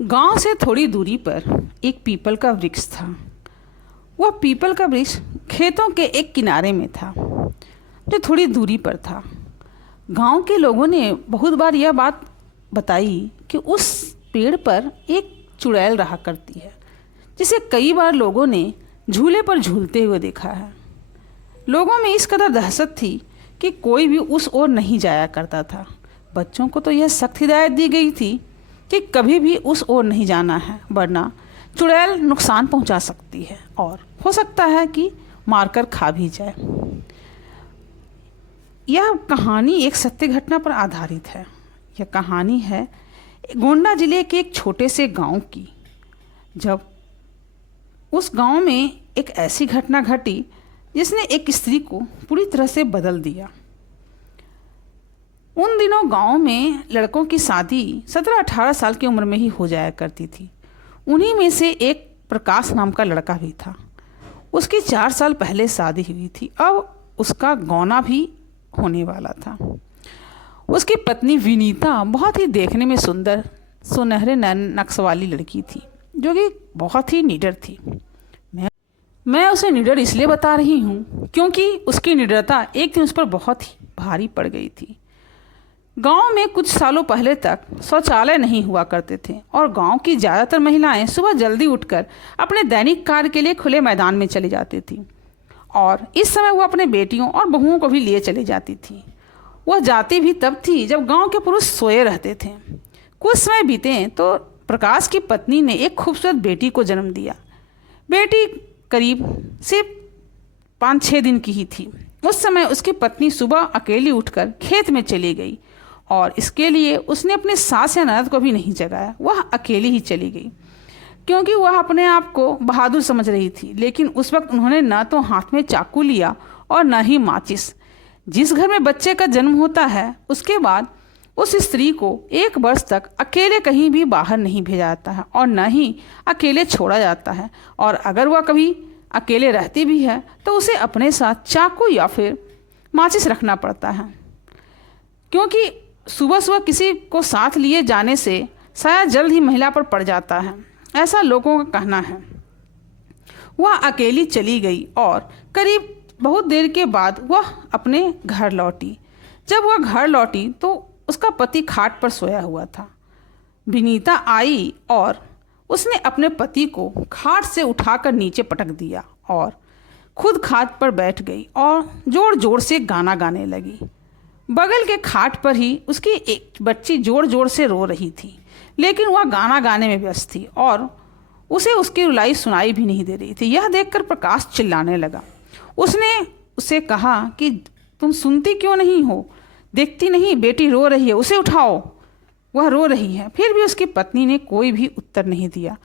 गांव से थोड़ी दूरी पर एक पीपल का वृक्ष था। वह पीपल का वृक्ष खेतों के एक किनारे में था जो थोड़ी दूरी पर था। गांव के लोगों ने बहुत बार यह बात बताई कि उस पेड़ पर एक चुड़ैल रहा करती है, जिसे कई बार लोगों ने झूले पर झूलते हुए देखा है। लोगों में इस कदर दहशत थी कि कोई भी उस ओर नहीं जाया करता था। बच्चों को तो यह सख्त हिदायत दी गई थी कि कभी भी उस ओर नहीं जाना है, वरना चुड़ैल नुकसान पहुंचा सकती है और हो सकता है कि मारकर खा भी जाए। यह कहानी एक सत्य घटना पर आधारित है। यह कहानी है गोंडा जिले के एक छोटे से गांव की, जब उस गांव में एक ऐसी घटना घटी जिसने एक स्त्री को पूरी तरह से बदल दिया। उन दिनों गांव में लड़कों की शादी 17-18 साल की उम्र में ही हो जाया करती थी। उन्हीं में से एक प्रकाश नाम का लड़का भी था। उसकी 4 साल पहले शादी हुई थी। अब उसका गौना भी होने वाला था। उसकी पत्नी विनीता बहुत ही देखने में सुंदर, सुनहरे नैन नक्श वाली लड़की थी, जो कि बहुत ही निडर थी। मैं उसे निडर इसलिए बता रही हूँ क्योंकि उसकी निडरता एक दिन उस पर बहुत ही भारी पड़ गई थी। गांव में कुछ सालों पहले तक शौचालय नहीं हुआ करते थे और गांव की ज़्यादातर महिलाएं सुबह जल्दी उठकर अपने दैनिक कार्य के लिए खुले मैदान में चली जाती थी और इस समय वो अपने बेटियों और बहुओं को भी लिए चली जाती थी। वह जाती भी तब थी जब गांव के पुरुष सोए रहते थे। कुछ समय बीते तो प्रकाश की पत्नी ने एक खूबसूरत बेटी को जन्म दिया। बेटी करीब सिर्फ 5-6 दिन की ही थी। उस समय उसकी पत्नी सुबह अकेली उठकर खेत में चली गई और इसके लिए उसने अपने सास या ननद को भी नहीं जगाया। वह अकेली ही चली गई क्योंकि वह अपने आप को बहादुर समझ रही थी। लेकिन उस वक्त उन्होंने न तो हाथ में चाकू लिया और न ही माचिस। जिस घर में बच्चे का जन्म होता है, उसके बाद उस स्त्री को 1 वर्ष तक अकेले कहीं भी बाहर नहीं भेजा जाता है और न ही अकेले छोड़ा जाता है। और अगर वह कभी अकेले रहती भी है तो उसे अपने साथ चाकू या फिर माचिस रखना पड़ता है, क्योंकि सुबह सुबह किसी को साथ लिए जाने से शायद जल्द ही महिला पर पड़ जाता है, ऐसा लोगों का कहना है। वह अकेली चली गई और करीब बहुत देर के बाद वह अपने घर लौटी। जब वह घर लौटी तो उसका पति खाट पर सोया हुआ था। विनीता आई और उसने अपने पति को खाट से उठाकर नीचे पटक दिया और खुद खाट पर बैठ गई और जोर जोर से गाना गाने लगी। बगल के खाट पर ही उसकी एक बच्ची जोर जोर से रो रही थी, लेकिन वह गाना गाने में व्यस्त थी और उसे उसकी रुलाई सुनाई भी नहीं दे रही थी। यह देखकर प्रकाश चिल्लाने लगा। उसने उसे कहा कि तुम सुनती क्यों नहीं हो? देखती नहीं बेटी रो रही है, उसे उठाओ, वह रो रही है। फिर भी उसकी पत्नी ने कोई भी उत्तर नहीं दिया।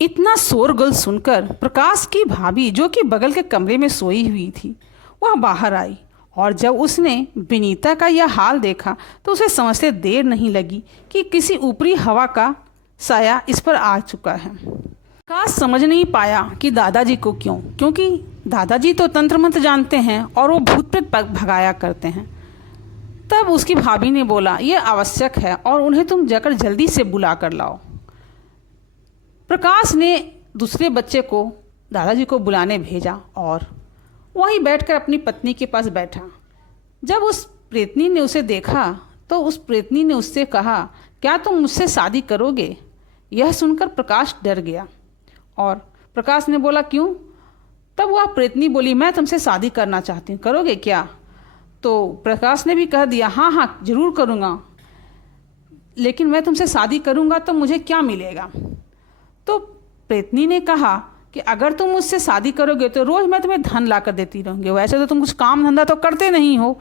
इतना शोरगुल सुनकर प्रकाश की भाभी, जो कि बगल के कमरे में सोई हुई थी, वह बाहर आई और जब उसने विनीता का यह हाल देखा तो उसे समझते देर नहीं लगी कि किसी ऊपरी हवा का साया इस पर आ चुका है। प्रकाश समझ नहीं पाया कि दादाजी को क्यों, क्योंकि दादाजी तो तंत्र मंत्र जानते हैं और वो भूत प्रेत भगाया करते हैं। तब उसकी भाभी ने बोला, यह आवश्यक है और उन्हें तुम जाकर जल्दी से बुला कर लाओ। प्रकाश ने दूसरे बच्चे को दादाजी को बुलाने भेजा और वहीं बैठकर अपनी पत्नी के पास बैठा। जब उस प्रेतनी ने उसे देखा तो उस प्रेतनी ने उससे कहा, क्या तुम मुझसे शादी करोगे? यह सुनकर प्रकाश डर गया और प्रकाश ने बोला, क्यों? तब वह प्रेतनी बोली, मैं तुमसे शादी करना चाहती हूँ, करोगे क्या? तो प्रकाश ने भी कह दिया, हाँ हाँ जरूर करूँगा, लेकिन मैं तुमसे शादी करूँगा तो मुझे क्या मिलेगा? तो प्रेतनी ने कहा कि अगर तुम मुझसे शादी करोगे तो रोज़ मैं तुम्हें धन ला कर देती रहूँगी। वैसे तो तुम कुछ काम धंधा तो करते नहीं हो,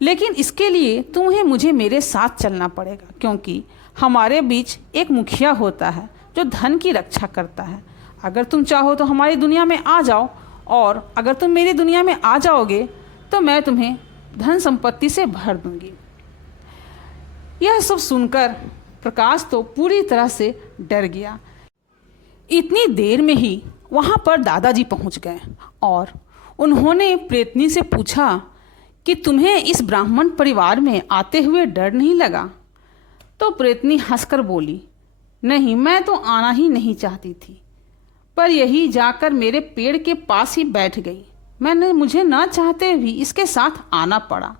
लेकिन इसके लिए तुम्हें मुझे मेरे साथ चलना पड़ेगा, क्योंकि हमारे बीच एक मुखिया होता है जो धन की रक्षा करता है। अगर तुम चाहो तो हमारी दुनिया में आ जाओ, और अगर तुम मेरी दुनिया में आ जाओगे तो मैं तुम्हें धन संपत्ति से भर दूंगी। यह सब सुनकर प्रकाश तो पूरी तरह से डर गया। इतनी देर में ही वहाँ पर दादाजी पहुँच गए और उन्होंने प्रेतनी से पूछा कि तुम्हें इस ब्राह्मण परिवार में आते हुए डर नहीं लगा? तो प्रेतनी हंसकर बोली, नहीं, मैं तो आना ही नहीं चाहती थी, पर यही जाकर मेरे पेड़ के पास ही बैठ गई। मुझे न चाहते भी इसके साथ आना पड़ा।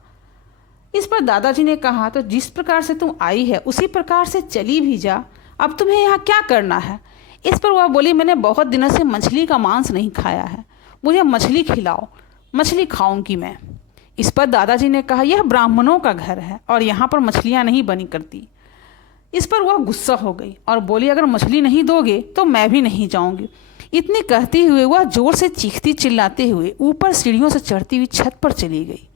इस पर दादाजी ने कहा, तो जिस प्रकार से तुम आई है उसी प्रकार से चली भी जा, अब तुम्हें यहाँ क्या करना है। इस पर वह बोली, मैंने बहुत दिनों से मछली का मांस नहीं खाया है, मुझे मछली खिलाओ, मछली खाऊंगी मैं। इस पर दादाजी ने कहा, यह ब्राह्मणों का घर है और यहाँ पर मछलियाँ नहीं बनी करती। इस पर वह गुस्सा हो गई और बोली, अगर मछली नहीं दोगे तो मैं भी नहीं जाऊँगी। इतनी कहते हुए वह जोर से चीखती चिल्लाते हुए ऊपर सीढ़ियों से चढ़ती हुई छत पर चली गई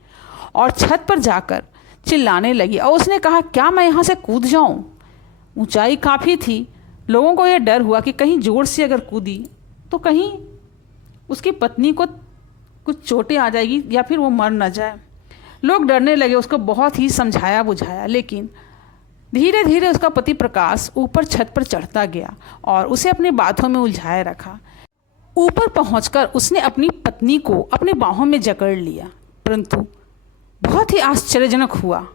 और छत पर जाकर चिल्लाने लगी और उसने कहा, क्या मैं यहाँ से कूद जाऊँ। ऊंचाई काफ़ी थी। लोगों को यह डर हुआ कि कहीं जोर से अगर कूदी तो कहीं उसकी पत्नी को कुछ चोटें आ जाएगी या फिर वो मर न जाए। लोग डरने लगे। उसको बहुत ही समझाया बुझाया, लेकिन धीरे धीरे उसका पति प्रकाश ऊपर छत पर चढ़ता गया और उसे अपनी बातों में उलझाए रखा। ऊपर पहुंचकर उसने अपनी पत्नी को अपने बाहों में जकड़ लिया, परंतु बहुत ही आश्चर्यजनक हुआ।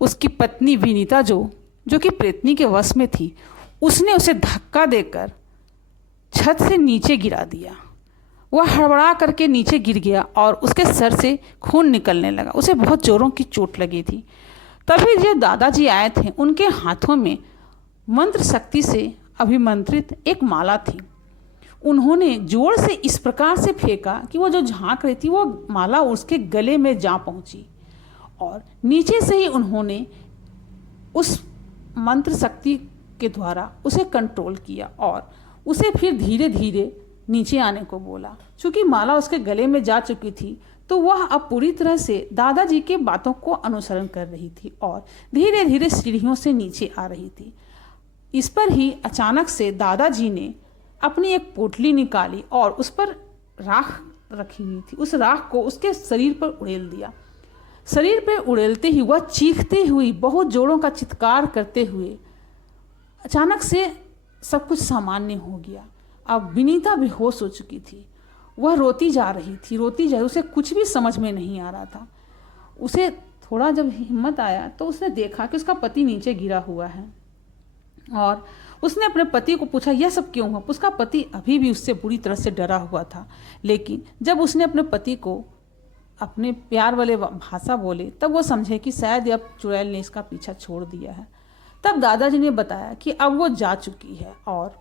उसकी पत्नी विनीता जो कि प्रेतनी के वश में थी, उसने उसे धक्का देकर छत से नीचे गिरा दिया। वह हड़बड़ा करके नीचे गिर गया और उसके सर से खून निकलने लगा। उसे बहुत जोरों की चोट लगी थी। तभी जो दादाजी आए थे, उनके हाथों में मंत्र शक्ति से अभिमंत्रित एक माला थी। उन्होंने जोर से इस प्रकार से फेंका कि वो जो झांक रही थी वो माला उसके गले में जा पहुंची और नीचे से ही उन्होंने उस मंत्र शक्ति के द्वारा उसे कंट्रोल किया और उसे फिर धीरे धीरे नीचे आने को बोला। चूँकि माला उसके गले में जा चुकी थी तो वह अब पूरी तरह से दादाजी के बातों को अनुसरण कर रही थी और धीरे धीरे सीढ़ियों से नीचे आ रही थी। इस पर ही अचानक से दादाजी ने अपनी एक पोटली निकाली और उस पर राख रखी हुई थी। उस राख को उसके शरीर पर उड़ेल दिया। शरीर पर उड़ेलते ही वह चीखते हुई, बहुत जोरों का चित्कार करते हुए अचानक से सब कुछ सामान्य हो गया। अब विनीता बेहोश हो चुकी थी। वह रोती जा रही थी, उसे कुछ भी समझ में नहीं आ रहा था। उसे थोड़ा जब हिम्मत आया तो उसने देखा कि उसका पति नीचे गिरा हुआ है और उसने अपने पति को पूछा, यह सब क्यों हुआ। उसका पति अभी भी उससे बुरी तरह से डरा हुआ था, लेकिन जब उसने अपने पति को अपने प्यार वाले भाषा बोले तब वो समझे कि शायद अब चुड़ैल ने इसका पीछा छोड़ दिया है। तब दादाजी ने बताया कि अब वो जा चुकी है और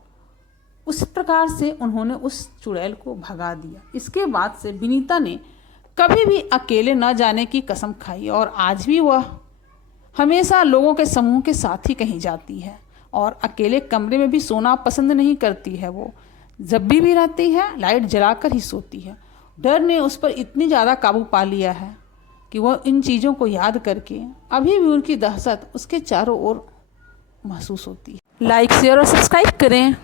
उस प्रकार से उन्होंने उस चुड़ैल को भगा दिया। इसके बाद से विनीता ने कभी भी अकेले न जाने की कसम खाई और आज भी वह हमेशा लोगों के समूह के साथ ही कहीं जाती है और अकेले कमरे में भी सोना पसंद नहीं करती है। वो जब भी रहती है लाइट जलाकर ही सोती है। डर ने उस पर इतनी ज़्यादा काबू पा लिया है कि वह इन चीज़ों को याद करके अभी भी उनकी दहशत उसके चारों ओर महसूस होती है। लाइक, शेयर और सब्सक्राइब करें।